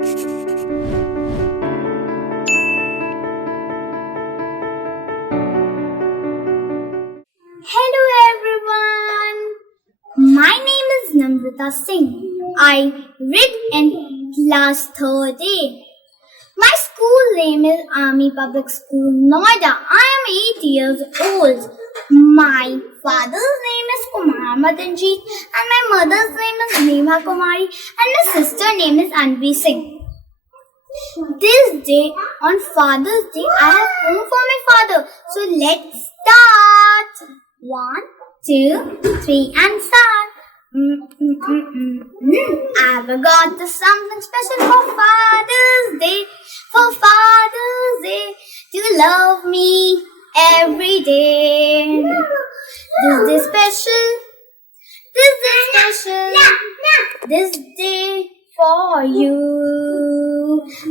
Hello everyone. My name is Namrta Singh. I read in class 3rd A. My school name is Army Public School, Noida. I am 8 years old. My father's name is Kumar Madanjeet and my mother's name is Neha Kumari and my sister's name is Anvi Singh. This day, on Father's Day, I have home for my father. So let's start. 1, 2, 3 and start. I've got something special for Father's Day. For Father's Day, to love me every day. This day special. This day special. This day for you.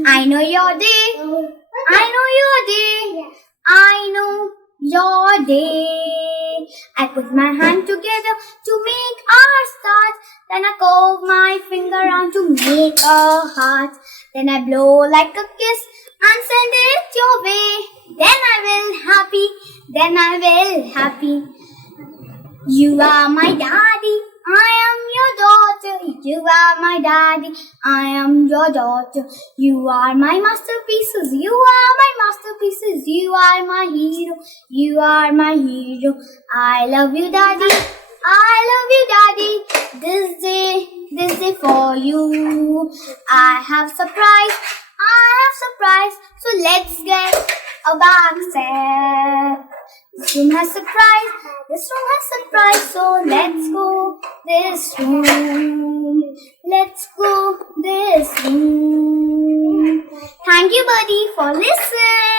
I know your day. I know your day. I know your day. I put my hand together to make our start. Then I curve my finger around to make a heart. Then I blow like a kiss and send it your way. Then I will happy. Then I will happy. You are my daddy. I am your daughter. You are my daddy. I am your daughter. You are my masterpieces. You are my masterpieces. You are my hero. You are my hero. I love you, daddy. I love you, daddy. This day for you. I have surprise. I have surprise. So let's get a back step. This room has surprise. This room has surprise. So let's go this room. Let's go this room. Thank you, buddy, for listening.